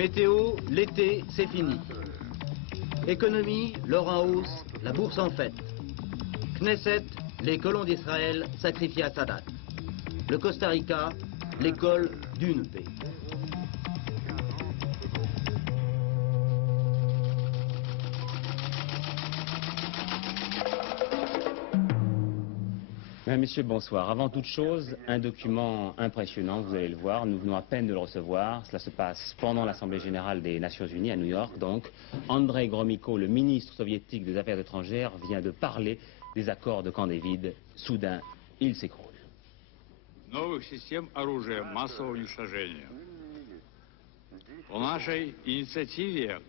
Météo, l'été, c'est fini. Économie, l'or en hausse, la bourse en fête. Knesset, les colons d'Israël sacrifiés à Sadat. Le Costa Rica, l'école d'une paix. Messieurs, bonsoir. Avant toute chose, un document impressionnant, vous allez le voir. Nous venons à peine de le recevoir. Cela se passe pendant l'Assemblée générale des Nations Unies à New York. Donc, Andrei Gromyko, le ministre soviétique des Affaires étrangères, vient de parler des accords de Camp David. Soudain, il s'écroule. Новых систем оружия массового уничтожения. По нашей инициативе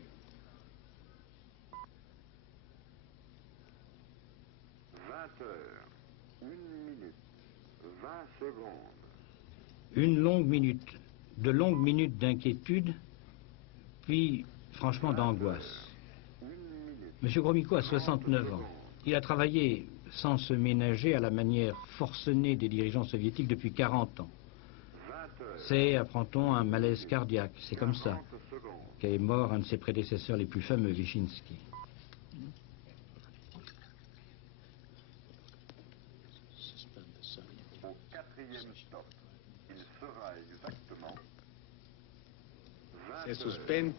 20 secondes. Une longue minute, de longues minutes d'inquiétude, puis franchement d'angoisse. M. Gromyko a 69 ans. Il a travaillé sans se ménager à la manière forcenée des dirigeants soviétiques depuis 40 ans. C'est, apprend-on, un malaise cardiaque. C'est comme ça qu'est mort un de ses prédécesseurs les plus fameux, Vyshynski. Au quatrième stop, il sera exactement 20 se suspende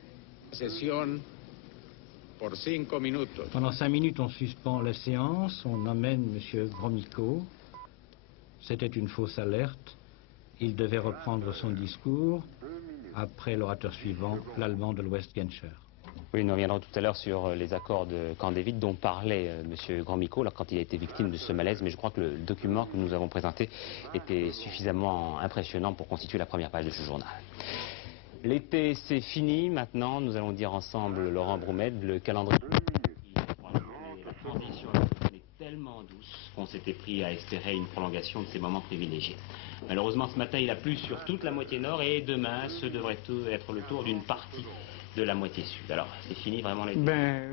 la sesión por 5 minutos. Pendant 5 minutes, on suspend la séance, on emmène M. Gromyko. C'était une fausse alerte. Il devait reprendre son discours. Après l'orateur suivant, l'Allemand de l'Ouest, Genscher. Oui, nous reviendrons tout à l'heure sur les accords de Camp David dont parlait M. Gromyko quand il a été victime de ce malaise, mais je crois que le document que nous avons présenté était suffisamment impressionnant pour constituer la première page de ce journal. L'été, c'est fini. Maintenant, nous allons dire ensemble, Laurent Broumed, le calendrier. La transition est tellement douce qu'on s'était pris à espérer une prolongation de ces moments privilégiés. Malheureusement, ce matin, il a plu sur toute la moitié nord et demain, ce devrait être le tour d'une partie de la moitié sud. Alors, c'est fini vraiment l'été?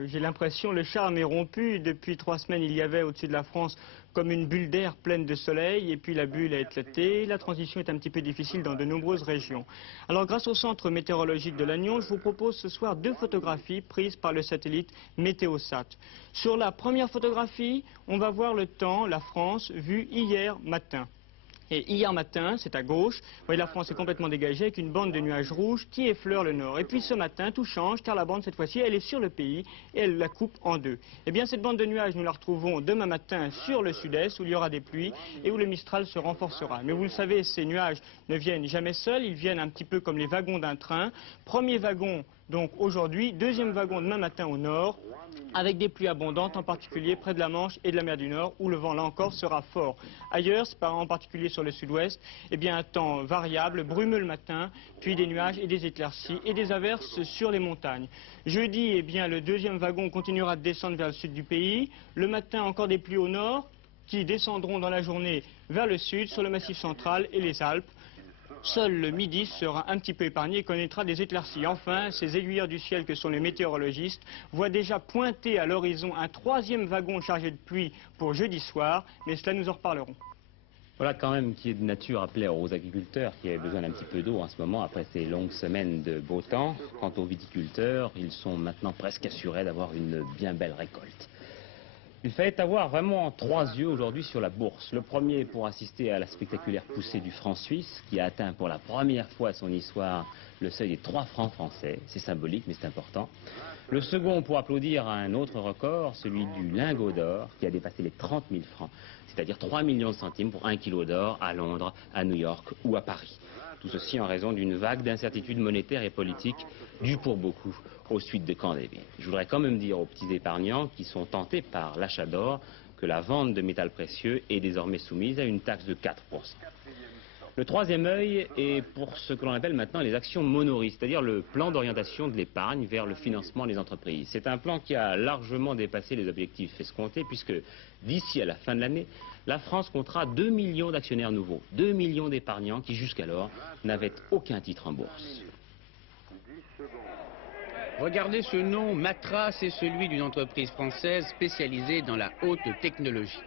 J'ai l'impression le charme est rompu. Depuis 3 semaines, il y avait au-dessus de la France comme une bulle d'air pleine de soleil, et puis la bulle a éclaté. La transition est un petit peu difficile dans de nombreuses régions. Alors, grâce au centre météorologique de Lannion, je vous propose ce soir 2 photographies prises par le satellite Météosat. Sur la première photographie, on va voir le temps, la France, vue hier matin. Et hier matin, c'est à gauche, vous voyez, la France est complètement dégagée avec une bande de nuages rouges qui effleure le nord. Et puis ce matin, tout change car la bande, cette fois-ci, elle est sur le pays et elle la coupe en 2. Eh bien, cette bande de nuages, nous la retrouvons demain matin sur le sud-est où il y aura des pluies et où le Mistral se renforcera. Mais vous le savez, ces nuages ne viennent jamais seuls, ils viennent un petit peu comme les wagons d'un train. Premier wagon, donc aujourd'hui, deuxième wagon demain matin au nord, avec des pluies abondantes, en particulier près de la Manche et de la mer du Nord, où le vent, là encore, sera fort. Ailleurs, en particulier sur le sud-ouest, eh bien, un temps variable, brumeux le matin, puis des nuages et des éclaircies et des averses sur les montagnes. Jeudi, eh bien, le deuxième wagon continuera de descendre vers le sud du pays. Le matin, encore des pluies au nord, qui descendront dans la journée vers le sud, sur le Massif central et les Alpes. Seul le midi sera un petit peu épargné et connaîtra des éclaircies. Enfin, ces aiguilleurs du ciel que sont les météorologistes voient déjà pointer à l'horizon un 3e wagon chargé de pluie pour jeudi soir, mais cela nous en reparlerons. Voilà quand même qui est de nature à plaire aux agriculteurs qui avaient besoin d'un petit peu d'eau en ce moment après ces longues semaines de beau temps. Quant aux viticulteurs, ils sont maintenant presque assurés d'avoir une bien belle récolte. Il fallait avoir vraiment 3 yeux aujourd'hui sur la bourse. Le premier pour assister à la spectaculaire poussée du franc suisse qui a atteint pour la première fois de son histoire le seuil des 3 francs français. C'est symbolique mais c'est important. Le second pour applaudir à un autre record, celui du lingot d'or qui a dépassé les 30 000 francs, c'est-à-dire 3 millions de centimes pour 1 kilo d'or à Londres, à New York ou à Paris. Tout ceci en raison d'une vague d'incertitudes monétaires et politiques due pour beaucoup aux suites de Camp David. Je voudrais quand même dire aux petits épargnants qui sont tentés par l'achat d'or que la vente de métals précieux est désormais soumise à une taxe de 4%. Le troisième œil est pour ce que l'on appelle maintenant les actions Monory, c'est-à-dire le plan d'orientation de l'épargne vers le financement des entreprises. C'est un plan qui a largement dépassé les objectifs escomptés puisque d'ici à la fin de l'année, la France comptera 2 millions d'actionnaires nouveaux, 2 millions d'épargnants qui jusqu'alors n'avaient aucun titre en bourse. Regardez ce nom, Matra, c'est celui d'une entreprise française spécialisée dans la haute technologie.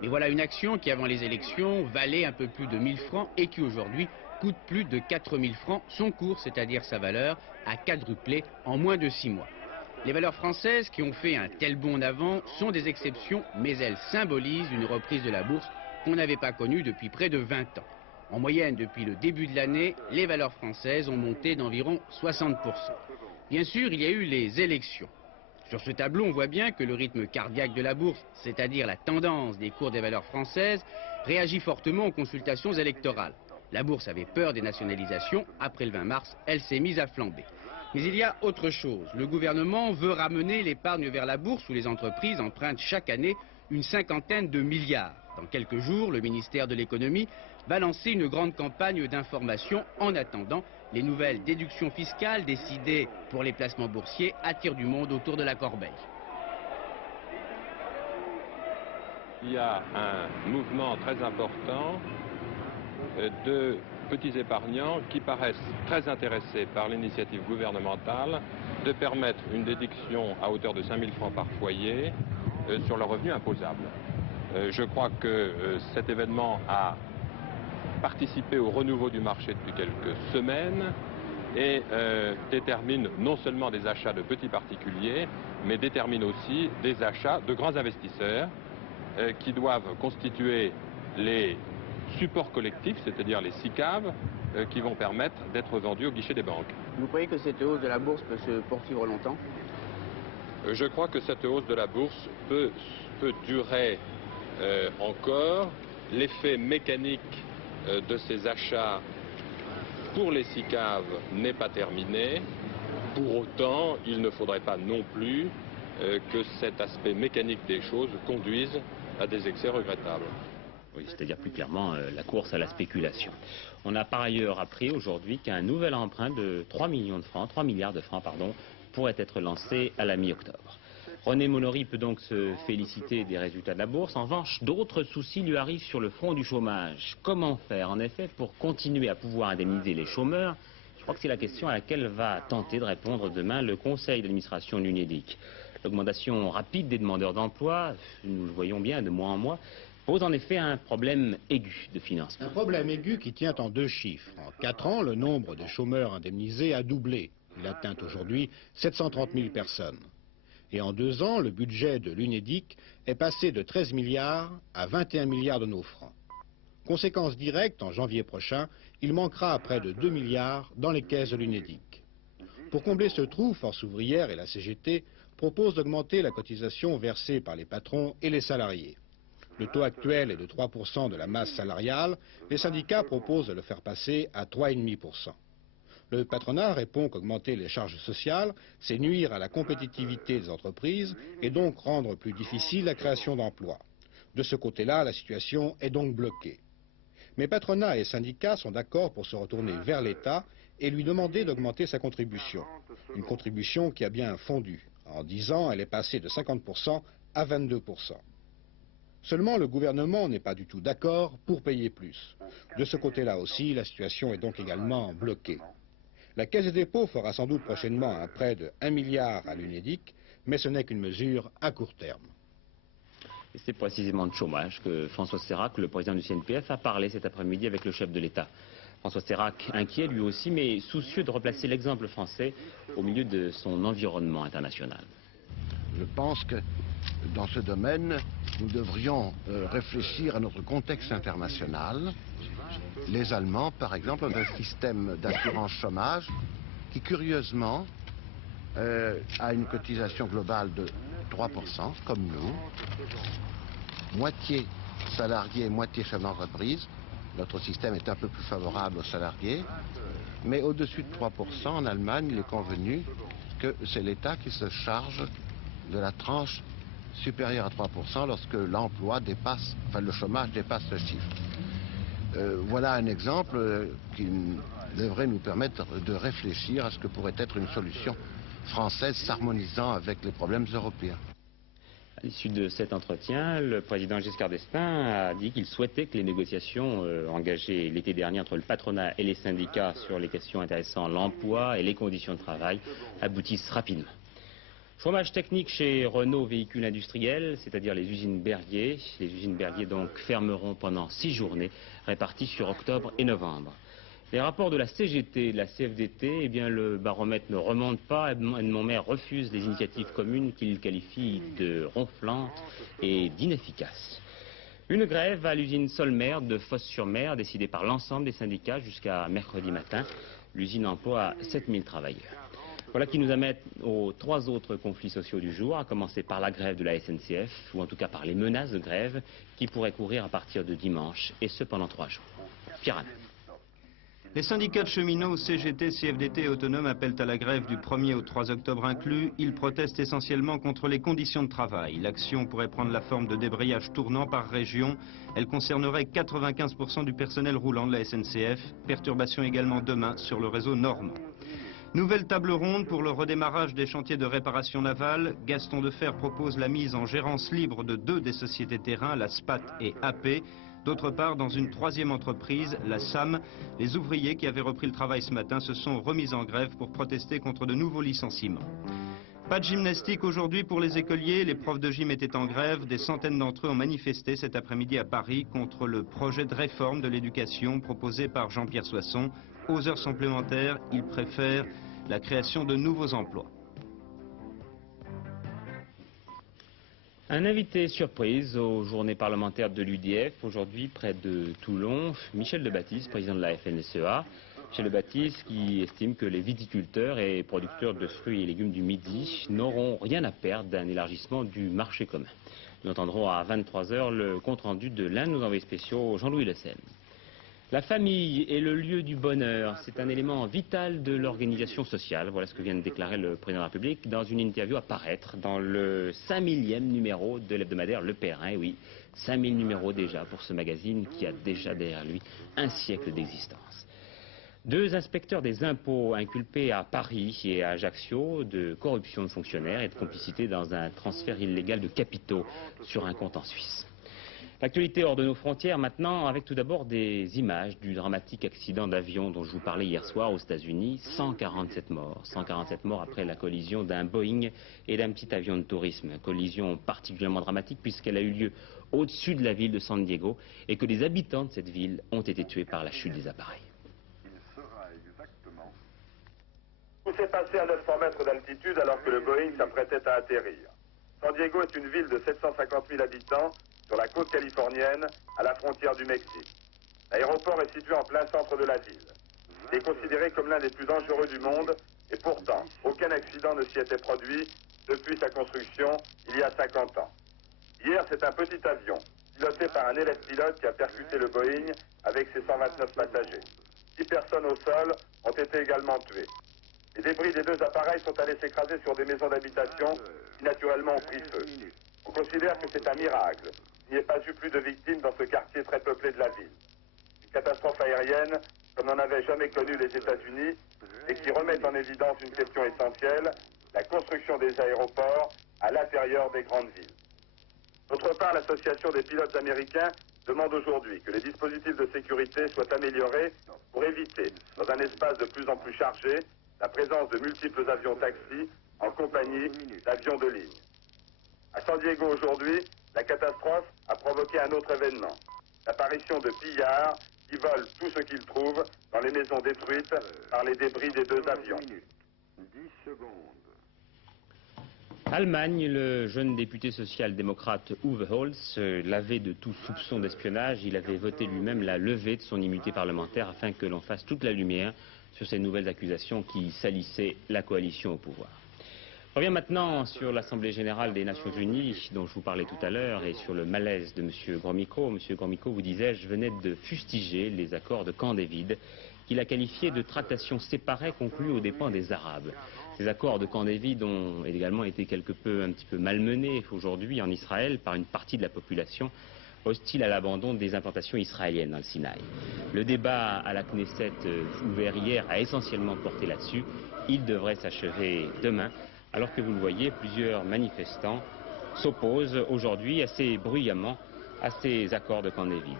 Mais voilà une action qui, avant les élections, valait un peu plus de 1000 francs et qui aujourd'hui coûte plus de 4000 francs, son cours, c'est-à-dire sa valeur, a quadruplé en moins de 6 mois. Les valeurs françaises qui ont fait un tel bond en avant sont des exceptions, mais elles symbolisent une reprise de la bourse qu'on n'avait pas connue depuis près de 20 ans. En moyenne, depuis le début de l'année, les valeurs françaises ont monté d'environ 60%. Bien sûr, il y a eu les élections. Sur ce tableau, on voit bien que le rythme cardiaque de la bourse, c'est-à-dire la tendance des cours des valeurs françaises, réagit fortement aux consultations électorales. La bourse avait peur des nationalisations. Après le 20 mars, elle s'est mise à flamber. Mais il y a autre chose. Le gouvernement veut ramener l'épargne vers la bourse où les entreprises empruntent chaque année une 50aine de milliards. Dans quelques jours, le ministère de l'économie va lancer une grande campagne d'information. En attendant, les nouvelles déductions fiscales décidées pour les placements boursiers attirent du monde autour de la corbeille. Il y a un mouvement très important de petits épargnants qui paraissent très intéressés par l'initiative gouvernementale de permettre une déduction à hauteur de 5 000 francs par foyer sur le revenu imposable. Je crois que cet événement a participé au renouveau du marché depuis quelques semaines et détermine non seulement des achats de petits particuliers, mais détermine aussi des achats de grands investisseurs qui doivent constituer les supports collectifs, c'est-à-dire les SICAV, qui vont permettre d'être vendus au guichet des banques. Vous croyez que cette hausse de la bourse peut se poursuivre longtemps? Je crois que cette hausse de la bourse peut durer encore. L'effet mécanique de ces achats pour les SICAV n'est pas terminé. Pour autant, il ne faudrait pas non plus que cet aspect mécanique des choses conduise à des excès regrettables. Oui, c'est-à-dire plus clairement la course à la spéculation. On a par ailleurs appris aujourd'hui qu'un nouvel emprunt de 3 milliards de francs, pourrait être lancé à la mi-octobre. René Monory peut donc se féliciter des résultats de la bourse. En revanche, d'autres soucis lui arrivent sur le front du chômage. Comment faire, en effet, pour continuer à pouvoir indemniser les chômeurs? Je crois que c'est la question à laquelle va tenter de répondre demain le conseil d'administration de l'UNEDIC. L'augmentation rapide des demandeurs d'emploi, nous le voyons bien de mois en mois, pose en effet un problème aigu de financement. Un problème aigu qui tient en 2 chiffres. En 4 ans, le nombre de chômeurs indemnisés a doublé. Il atteint aujourd'hui 730 000 personnes. Et en 2 ans, le budget de l'UNEDIC est passé de 13 milliards à 21 milliards de nos francs. Conséquence directe, en janvier prochain, il manquera près de 2 milliards dans les caisses de l'UNEDIC. Pour combler ce trou, Force ouvrière et la CGT proposent d'augmenter la cotisation versée par les patrons et les salariés. Le taux actuel est de 3% de la masse salariale. Les syndicats proposent de le faire passer à 3,5%. Le patronat répond qu'augmenter les charges sociales, c'est nuire à la compétitivité des entreprises et donc rendre plus difficile la création d'emplois. De ce côté-là, la situation est donc bloquée. Mais patronat et syndicats sont d'accord pour se retourner vers l'État et lui demander d'augmenter sa contribution. Une contribution qui a bien fondu. En 10 ans, elle est passée de 50% à 22%. Seulement, le gouvernement n'est pas du tout d'accord pour payer plus. De ce côté-là aussi, la situation est donc également bloquée. La Caisse des dépôts fera sans doute prochainement un prêt de 1 milliard à l'UNEDIC, mais ce n'est qu'une mesure à court terme. Et c'est précisément de chômage que François Sérac, le président du CNPF, a parlé cet après-midi avec le chef de l'État. François Sérac, inquiet lui aussi, mais soucieux de replacer l'exemple français au milieu de son environnement international. Je pense que dans ce domaine, nous devrions réfléchir à notre contexte international. Les Allemands, par exemple, ont un système d'assurance chômage qui, curieusement, a une cotisation globale de 3%, comme nous. Moitié salariés, moitié chefs d'entreprise. Notre système est un peu plus favorable aux salariés. Mais au-dessus de 3%, en Allemagne, il est convenu que c'est l'État qui se charge de la tranche supérieure à 3% lorsque l'emploi dépasse, enfin le chômage dépasse ce chiffre. Voilà un exemple qui devrait nous permettre de réfléchir à ce que pourrait être une solution française s'harmonisant avec les problèmes européens. À l'issue de cet entretien, le président Giscard d'Estaing a dit qu'il souhaitait que les négociations engagées l'été dernier entre le patronat et les syndicats sur les questions intéressant l'emploi et les conditions de travail aboutissent rapidement. Chômage technique chez Renault Véhicules Industriels, c'est-à-dire les usines Berliet. Les usines Berliet donc fermeront pendant 6 journées, réparties sur octobre et novembre. Les rapports de la CGT et de la CFDT, eh bien, le baromètre ne remonte pas. Edmond Maire refuse les initiatives communes qu'il qualifie de ronflantes et d'inefficaces. Une grève à l'usine Solmer de Fos-sur-Mer, décidée par l'ensemble des syndicats jusqu'à mercredi matin. L'usine emploie 7000 travailleurs. Voilà qui nous amène aux 3 autres conflits sociaux du jour, à commencer par la grève de la SNCF, ou en tout cas par les menaces de grève qui pourraient courir à partir de dimanche, et ce pendant 3 jours. Pierre. Les syndicats de cheminots, CGT, CFDT et autonomes appellent à la grève du 1er au 3 octobre inclus. Ils protestent essentiellement contre les conditions de travail. L'action pourrait prendre la forme de débrayage tournant par région. Elle concernerait 95% du personnel roulant de la SNCF. Perturbation également demain sur le réseau normand. Nouvelle table ronde pour le redémarrage des chantiers de réparation navale. Gaston Defferre propose la mise en gérance libre de 2 des sociétés terrain, la SPAT et AP. D'autre part, dans une 3e entreprise, la SAM, les ouvriers qui avaient repris le travail ce matin se sont remis en grève pour protester contre de nouveaux licenciements. Pas de gymnastique aujourd'hui pour les écoliers, les profs de gym étaient en grève, des centaines d'entre eux ont manifesté cet après-midi à Paris contre le projet de réforme de l'éducation proposé par Jean-Pierre Soisson. Aux heures supplémentaires, ils préfèrent la création de nouveaux emplois. Un invité surprise aux journées parlementaires de l'UDF, aujourd'hui près de Toulon, Michel Debaptiste, président de la FNSEA. Michel Debaptiste qui estime que les viticulteurs et producteurs de fruits et légumes du Midi n'auront rien à perdre d'un élargissement du marché commun. Nous entendrons à 23 h le compte-rendu de l'un de nos envoyés spéciaux, Jean-Louis Le Sel. La famille est le lieu du bonheur, c'est un élément vital de l'organisation sociale. Voilà ce que vient de déclarer le président de la République dans une interview à paraître dans le 5000e numéro de l'hebdomadaire Le Perrin. Et oui, 5000 numéros déjà pour ce magazine qui a déjà derrière lui un siècle d'existence. 2 inspecteurs des impôts inculpés à Paris et à Ajaccio de corruption de fonctionnaires et de complicité dans un transfert illégal de capitaux sur un compte en Suisse. L'actualité hors de nos frontières maintenant, avec tout d'abord des images du dramatique accident d'avion dont je vous parlais hier soir aux États-Unis. 147 morts. 147 morts après la collision d'un Boeing et d'un petit avion de tourisme. Une collision particulièrement dramatique puisqu'elle a eu lieu au-dessus de la ville de San Diego et que les habitants de cette ville ont été tués par la chute des appareils. Tout s'est passé à 900 mètres d'altitude alors que le Boeing s'apprêtait à atterrir. San Diego est une ville de 750 000 habitants sur la côte californienne, à la frontière du Mexique. L'aéroport est situé en plein centre de la ville. Il est considéré comme l'un des plus dangereux du monde, et pourtant, aucun accident ne s'y était produit depuis sa construction, il y a 50 ans. Hier, c'est un petit avion, piloté par un élève pilote qui a percuté le Boeing avec ses 129 passagers. 10 personnes au sol ont été également tuées. Les débris des 2 appareils sont allés s'écraser sur des maisons d'habitation qui naturellement ont pris feu. On considère que c'est un miracle. Il n'y a pas eu plus de victimes dans ce quartier très peuplé de la ville. Une catastrophe aérienne comme n'en avaient jamais connu les États-Unis et qui remet en évidence une question essentielle, la construction des aéroports à l'intérieur des grandes villes. D'autre part, l'association des pilotes américains demande aujourd'hui que les dispositifs de sécurité soient améliorés pour éviter, dans un espace de plus en plus chargé, la présence de multiples avions taxis en compagnie d'avions de ligne. À San Diego aujourd'hui, la catastrophe a provoqué un autre événement, l'apparition de pillards qui volent tout ce qu'ils trouvent dans les maisons détruites par les débris des 2 avions. 10 secondes. Allemagne, le jeune député social-démocrate Uwe Holz, lavé de tout soupçon d'espionnage, il avait voté lui-même la levée de son immunité parlementaire afin que l'on fasse toute la lumière sur ces nouvelles accusations qui salissaient la coalition au pouvoir. Je reviens maintenant sur l'Assemblée générale des Nations Unies, dont je vous parlais tout à l'heure, et sur le malaise de M. Gromyko. M. Gromyko, vous disais-je, venait de fustiger les accords de Camp David, qu'il a qualifiés de tractations séparées conclues aux dépens des Arabes. Ces accords de Camp David ont également été un petit peu malmenés aujourd'hui en Israël par une partie de la population hostile à l'abandon des implantations israéliennes dans le Sinaï. Le débat à la Knesset ouvert hier a essentiellement porté là-dessus. Il devrait s'achever demain, alors que vous le voyez, plusieurs manifestants s'opposent aujourd'hui assez bruyamment à ces accords de Camp David.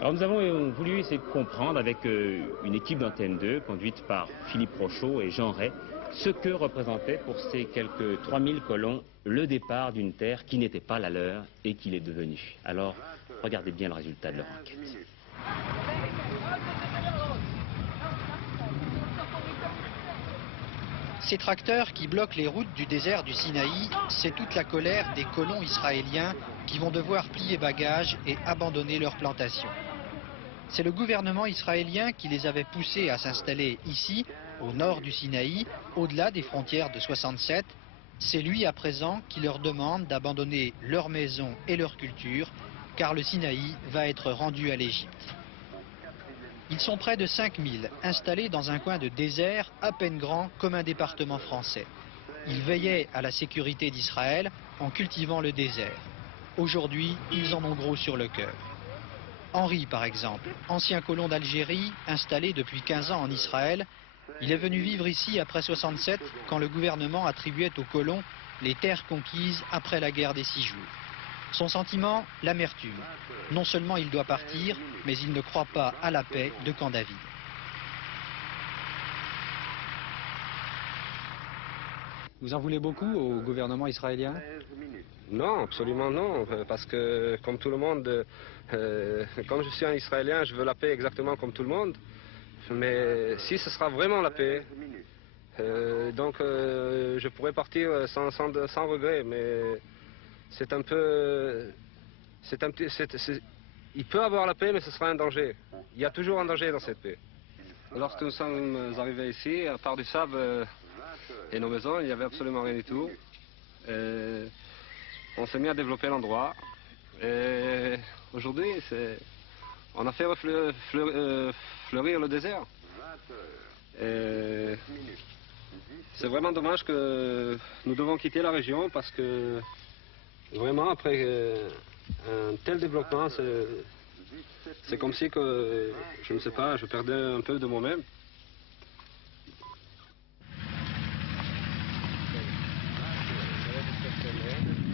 Alors nous avons voulu essayer de comprendre avec une équipe d'Antenne 2 conduite par Philippe Rochaud et Jean Ray ce que représentait pour ces quelques 3000 colons le départ d'une terre qui n'était pas la leur et qui l'est devenue. Alors regardez bien le résultat de leur enquête. Ces tracteurs qui bloquent les routes du désert du Sinaï, c'est toute la colère des colons israéliens qui vont devoir plier bagages et abandonner leurs plantations. C'est le gouvernement israélien qui les avait poussés à s'installer ici, au nord du Sinaï, au-delà des frontières de 67. C'est lui à présent qui leur demande d'abandonner leurs maisons et leur culture, car le Sinaï va être rendu à l'Égypte. Ils sont près de 5000, installés dans un coin de désert à peine grand comme un département français. Ils veillaient à la sécurité d'Israël en cultivant le désert. Aujourd'hui, ils en ont gros sur le cœur. Henri, par exemple, ancien colon d'Algérie, installé depuis 15 ans en Israël, il est venu vivre ici après 67, quand le gouvernement attribuait aux colons les terres conquises après la guerre des 6 jours. Son sentiment, l'amertume. Non seulement il doit partir, mais il ne croit pas à la paix de Camp David. Vous en voulez beaucoup au gouvernement israélien? Non, absolument non, parce que comme tout le monde, comme je suis un Israélien, je veux la paix exactement comme tout le monde. Mais si ce sera vraiment la paix, donc je pourrais partir sans regret, mais c'est un peu... il peut avoir la paix, mais ce sera un danger. Il y a toujours un danger dans cette paix. Lorsque nous sommes arrivés ici, à part du sable et nos maisons, il n'y avait absolument rien du tout. On s'est mis à développer l'endroit. Et aujourd'hui, on a fait fleurir le désert. C'est vraiment dommage que nous devons quitter la région parce que vraiment après un tel développement, c'est comme si que, je ne sais pas, je perdais un peu de moi-même.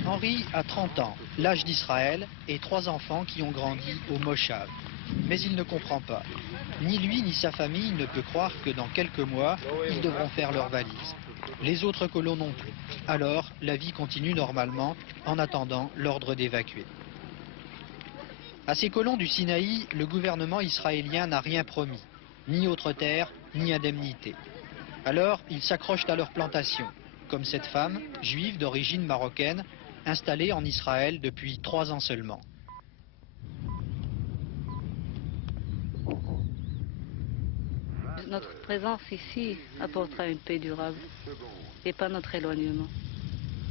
Henri a 30 ans, l'âge d'Israël, et 3 enfants qui ont grandi au Moshav. Mais il ne comprend pas. Ni lui ni sa famille ne peut croire que dans quelques mois, ils devront faire leurs valises. Les autres colons non plus. Alors, la vie continue normalement, en attendant l'ordre d'évacuer. À ces colons du Sinaï, le gouvernement israélien n'a rien promis. Ni autre terre, ni indemnité. Alors, ils s'accrochent à leurs plantations, comme cette femme, juive d'origine marocaine, installée en Israël depuis 3 ans seulement. Notre présence ici apportera une paix durable et pas notre éloignement.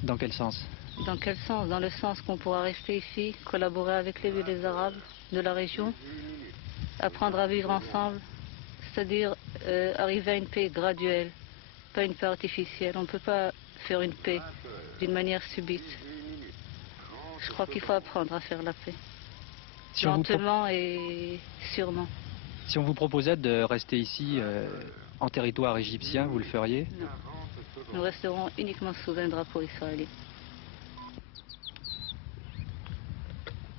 Dans quel sens? Dans quel sens? Dans le sens qu'on pourra rester ici, collaborer avec les Arabes de la région, apprendre à vivre ensemble, c'est-à-dire arriver à une paix graduelle, pas une paix artificielle. On ne peut pas faire une paix d'une manière subite. Je crois qu'il faut apprendre à faire la paix, lentement et sûrement. Si on vous proposait de rester ici en territoire égyptien, vous le feriez? Non. Nous resterons uniquement sous un drapeau israélien.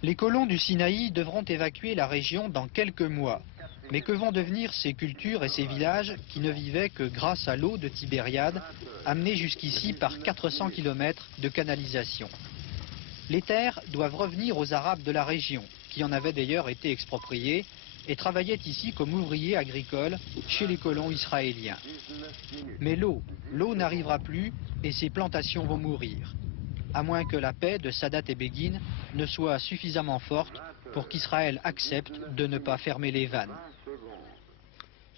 Les colons du Sinaï devront évacuer la région dans quelques mois. Mais que vont devenir ces cultures et ces villages qui ne vivaient que grâce à l'eau de Tibériade, amenée jusqu'ici par 400 km de canalisation? Les terres doivent revenir aux Arabes de la région, qui en avaient d'ailleurs été expropriés, et travaillaient ici comme ouvriers agricoles chez les colons israéliens. Mais l'eau n'arrivera plus et ces plantations vont mourir, à moins que la paix de Sadat et Begin ne soit suffisamment forte pour qu'Israël accepte de ne pas fermer les vannes.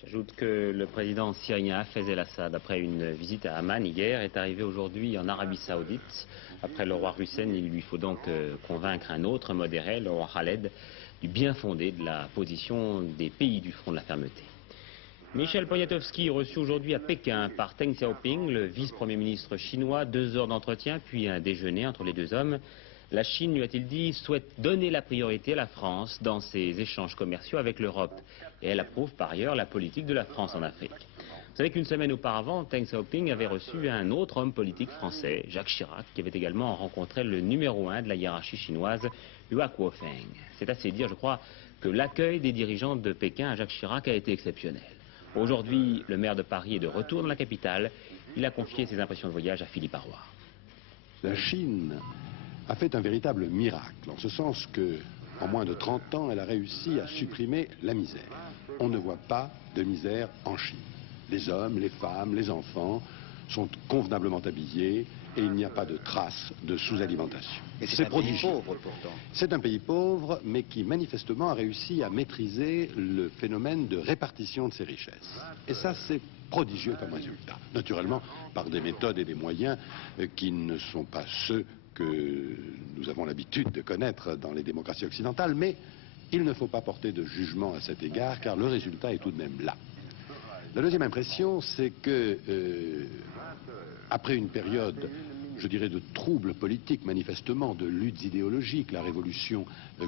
J'ajoute que le président syrien Hafez el-Assad, après une visite à Amman hier, est arrivé aujourd'hui en Arabie Saoudite. Après le roi Hussein, il lui faut donc convaincre un autre modéré, le roi Khaled, du bien fondé de la position des pays du Front de la Fermeté. Michel Poniatowski, reçu aujourd'hui à Pékin par Deng Xiaoping, le vice-premier ministre chinois, 2 heures d'entretien, puis un déjeuner entre les deux hommes. La Chine, lui a-t-il dit, souhaite donner la priorité à la France dans ses échanges commerciaux avec l'Europe. Et elle approuve par ailleurs la politique de la France en Afrique. Vous savez qu'une semaine auparavant, Deng Xiaoping avait reçu un autre homme politique français, Jacques Chirac, qui avait également rencontré le numéro 1 de la hiérarchie chinoise, Hua Guofeng. C'est assez dire, je crois, que l'accueil des dirigeants de Pékin à Jacques Chirac a été exceptionnel. Aujourd'hui, le maire de Paris est de retour dans la capitale. Il a confié ses impressions de voyage à Philippe Arroy. La Chine a fait un véritable miracle, en ce sens que, en moins de 30 ans, elle a réussi à supprimer la misère. On ne voit pas de misère en Chine. Les hommes, les femmes, les enfants sont convenablement habillés et il n'y a pas de traces de sous-alimentation. C'est un pays pauvre pourtant. C'est un pays pauvre, mais qui manifestement a réussi à maîtriser le phénomène de répartition de ses richesses. Et ça, c'est prodigieux comme résultat. Naturellement, par des méthodes et des moyens qui ne sont pas ceux que nous avons l'habitude de connaître dans les démocraties occidentales, mais il ne faut pas porter de jugement à cet égard, car le résultat est tout de même là. La deuxième impression, c'est que, après une période, je dirais, de troubles politiques, manifestement, de luttes idéologiques, la révolution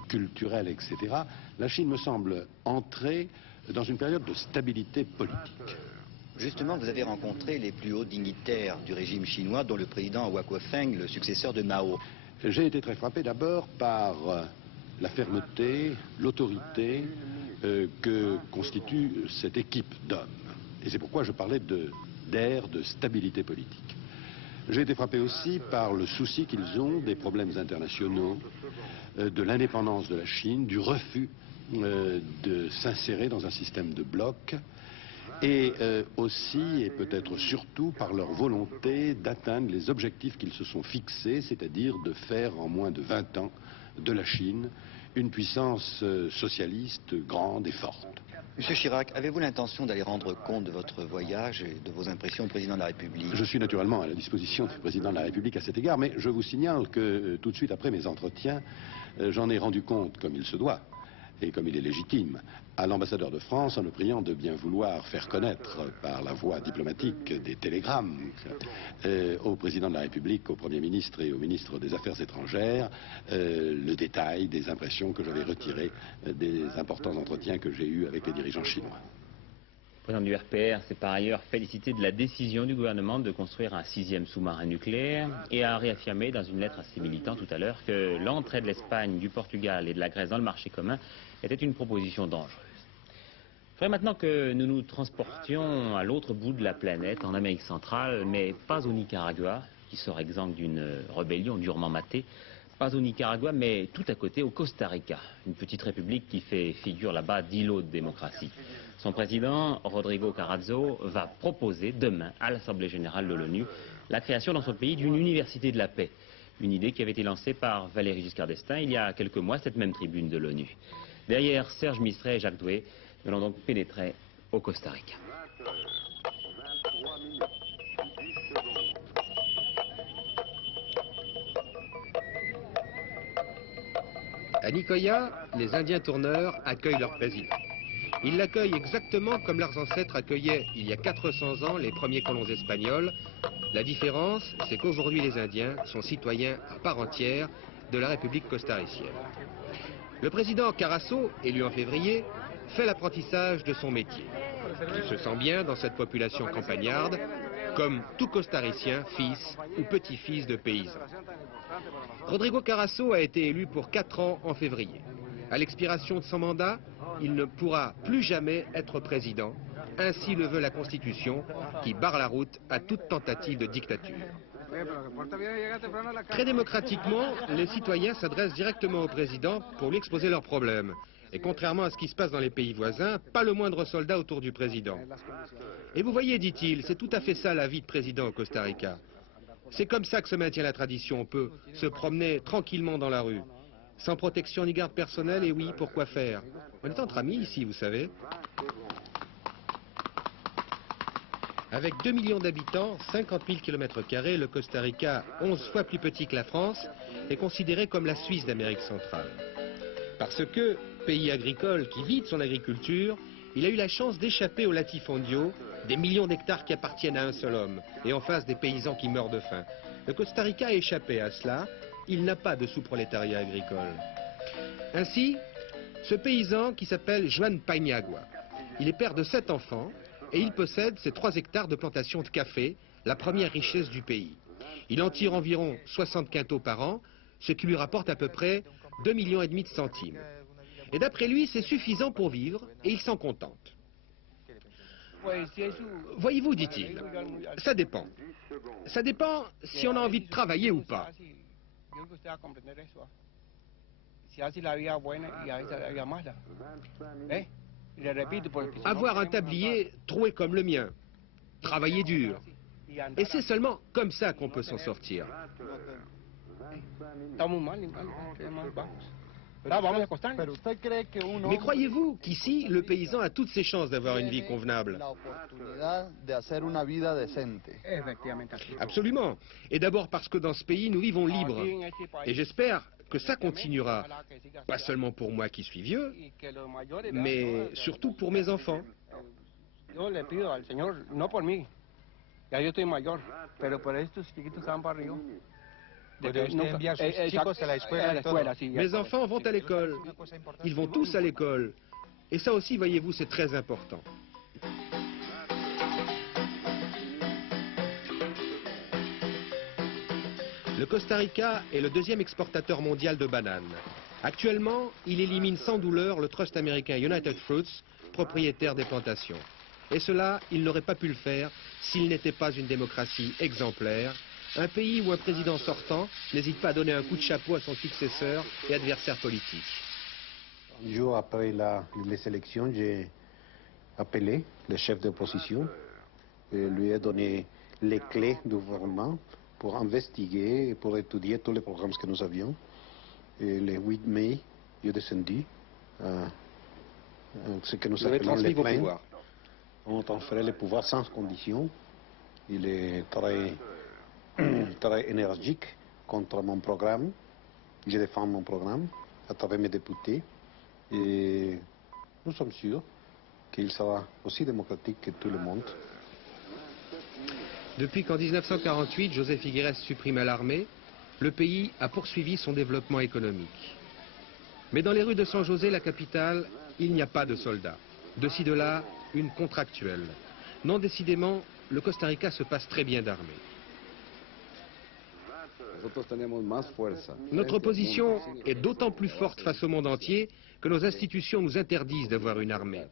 culturelle, etc., la Chine me semble entrer dans une période de stabilité politique. Justement, vous avez rencontré les plus hauts dignitaires du régime chinois, dont le président Hua Guofeng, le successeur de Mao. J'ai été très frappé d'abord par la fermeté, l'autorité que constitue cette équipe d'hommes. Et c'est pourquoi je parlais d'ère de stabilité politique. J'ai été frappé aussi par le souci qu'ils ont des problèmes internationaux, de l'indépendance de la Chine, du refus de s'insérer dans un système de blocs, et aussi, et peut-être surtout, par leur volonté d'atteindre les objectifs qu'ils se sont fixés, c'est-à-dire de faire en moins de 20 ans de la Chine une puissance socialiste grande et forte. Monsieur Chirac, avez-vous l'intention d'aller rendre compte de votre voyage et de vos impressions au président de la République? Je suis naturellement à la disposition du président de la République à cet égard, mais je vous signale que tout de suite après mes entretiens, j'en ai rendu compte comme il se doit, et comme il est légitime, à l'ambassadeur de France en le priant de bien vouloir faire connaître par la voie diplomatique des télégrammes au président de la République, au Premier ministre et au ministre des Affaires étrangères le détail des impressions que j'avais retirées des importants entretiens que j'ai eus avec les dirigeants chinois. Le président du RPR s'est par ailleurs félicité de la décision du gouvernement de construire un 6e sous-marin nucléaire et a réaffirmé dans une lettre à ses militants tout à l'heure que l'entrée de l'Espagne, du Portugal et de la Grèce dans le marché commun était une proposition dangereuse. Il faudrait maintenant que nous nous transportions à l'autre bout de la planète, en Amérique centrale, mais pas au Nicaragua, qui sort exempt d'une rébellion durement matée, pas au Nicaragua, mais tout à côté, au Costa Rica, une petite république qui fait figure là-bas d'îlot de démocratie. Son président, Rodrigo Carazo, va proposer demain à l'Assemblée générale de l'ONU la création dans son pays d'une université de la paix. Une idée qui avait été lancée par Valéry Giscard d'Estaing il y a quelques mois, cette même tribune de l'ONU. Derrière Serge Mistret et Jacques Doué, nous allons donc pénétrer au Costa Rica. À Nicoya, les Indiens tourneurs accueillent leur président. Ils l'accueillent exactement comme leurs ancêtres accueillaient il y a 400 ans les premiers colons espagnols. La différence, c'est qu'aujourd'hui les Indiens sont citoyens à part entière de la République costaricienne. Le président Carazo, élu en février, fait l'apprentissage de son métier. Il se sent bien dans cette population campagnarde, comme tout costaricien, fils ou petit-fils de paysans. Rodrigo Carazo a été élu pour 4 ans en février. À l'expiration de son mandat, il ne pourra plus jamais être président. Ainsi le veut la Constitution, qui barre la route à toute tentative de dictature. Très démocratiquement, les citoyens s'adressent directement au président pour lui exposer leurs problèmes. Et contrairement à ce qui se passe dans les pays voisins, pas le moindre soldat autour du président. Et vous voyez, dit-il, c'est tout à fait ça la vie de président au Costa Rica. C'est comme ça que se maintient la tradition. On peut se promener tranquillement dans la rue, sans protection ni garde personnelle, et oui, pourquoi faire? On est entre amis ici, vous savez. Avec 2 millions d'habitants, 50 000 km², le Costa Rica, 11 fois plus petit que la France, est considéré comme la Suisse d'Amérique centrale. Parce que, pays agricole qui vit de son agriculture, il a eu la chance d'échapper au latifondio, des millions d'hectares qui appartiennent à un seul homme, et en face des paysans qui meurent de faim. Le Costa Rica a échappé à cela, il n'a pas de sous-prolétariat agricole. Ainsi, ce paysan qui s'appelle Juan Paniagua, il est père de 7 enfants, et il possède ces 3 hectares de plantation de café, la première richesse du pays. Il en tire environ 60 quintaux par an, ce qui lui rapporte à peu près 2,5 millions de centimes. Et d'après lui, c'est suffisant pour vivre, et il s'en contente. Voyez-vous, dit-il, ça dépend. Ça dépend si on a envie de travailler ou pas. Avoir un tablier troué comme le mien, travailler dur, Et c'est seulement comme ça qu'on peut s'en sortir. Mais croyez-vous qu'ici, le paysan a toutes ses chances d'avoir une vie convenable? Absolument. Et d'abord parce que dans ce pays, nous vivons libres. Et j'espère que ça continuera. Pas seulement pour moi qui suis vieux, mais surtout pour mes enfants. Yo le pido al Señor, no por mí, ya yo estoy mayor, pero por estos chiquitos que van para arriba. Mes enfants vont à l'école. Ils vont tous à l'école. Et ça aussi, voyez-vous, c'est très important. Le Costa Rica est le deuxième exportateur mondial de bananes. Actuellement, il élimine sans douleur le trust américain United Fruits, propriétaire des plantations. Et cela, il n'aurait pas pu le faire s'il n'était pas une démocratie exemplaire, un pays où un président sortant n'hésite pas à donner un coup de chapeau à son successeur et adversaire politique. Un jour après les élections, j'ai appelé le chef d'opposition et lui ai donné les clés du gouvernement pour investiguer et pour étudier tous les programmes que nous avions. Et le 8 mai, j'ai descendu ce que nous appelons les plaintes. On transférait le pouvoir sans condition. Il est très énergique contre mon programme. Je défends mon programme à travers mes députés. Et nous sommes sûrs qu'il sera aussi démocratique que tout le monde. Depuis qu'en 1948, José Figueres supprimait l'armée, le pays a poursuivi son développement économique. Mais dans les rues de San José, la capitale, il n'y a pas de soldats. De ci, de là, une contractuelle. Non, décidément, le Costa Rica se passe très bien d'armée. Notre position est d'autant plus forte face au monde entier que nos institutions nous interdisent d'avoir une armée.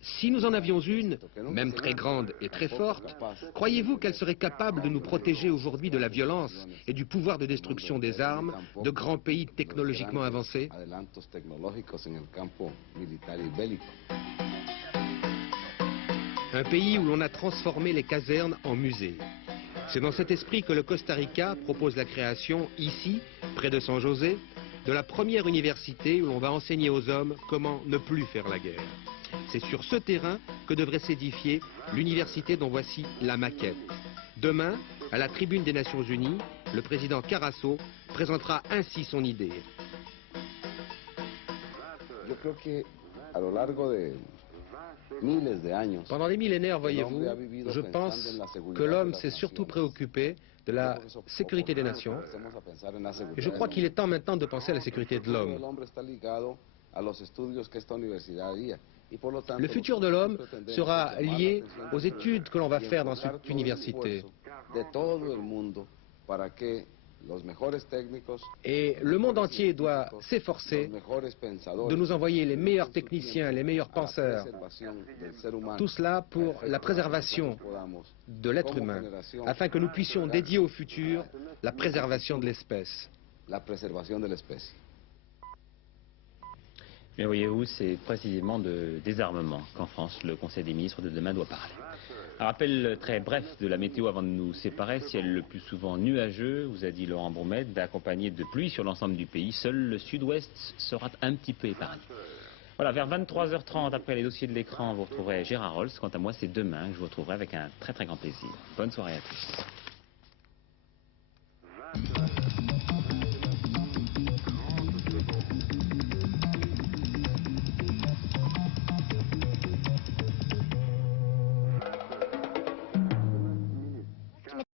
Si nous en avions une, même très grande et très forte, croyez-vous qu'elle serait capable de nous protéger aujourd'hui de la violence et du pouvoir de destruction des armes de grands pays technologiquement avancés? Un pays où l'on a transformé les casernes en musées. C'est dans cet esprit que le Costa Rica propose la création, ici, près de San José, de la première université où l'on va enseigner aux hommes comment ne plus faire la guerre. C'est sur ce terrain que devrait s'édifier l'université dont voici la maquette. Demain, à la tribune des Nations Unies, le président Carazo présentera ainsi son idée. Pendant des millénaires, voyez-vous, je pense que l'homme s'est surtout préoccupé de la sécurité des nations. Et je crois qu'il est temps maintenant de penser à la sécurité de l'homme. Le futur de l'homme sera lié aux études que l'on va faire dans cette université. Et le monde entier doit s'efforcer de nous envoyer les meilleurs techniciens, les meilleurs penseurs. Tout cela pour la préservation de l'être humain, afin que nous puissions dédier au futur la préservation de l'espèce. Mais voyez-vous, c'est précisément de désarmement qu'en France, le Conseil des ministres de demain doit parler. Un rappel très bref de la météo avant de nous séparer. Ciel le plus souvent nuageux, vous a dit Laurent Bourmette, accompagné de pluie sur l'ensemble du pays. Seul le sud-ouest sera un petit peu épargné. Voilà, vers 23h30, après les dossiers de l'écran, vous retrouverez Gérard Rolls. Quant à moi, c'est demain que je vous retrouverai avec un très très grand plaisir. Bonne soirée à tous.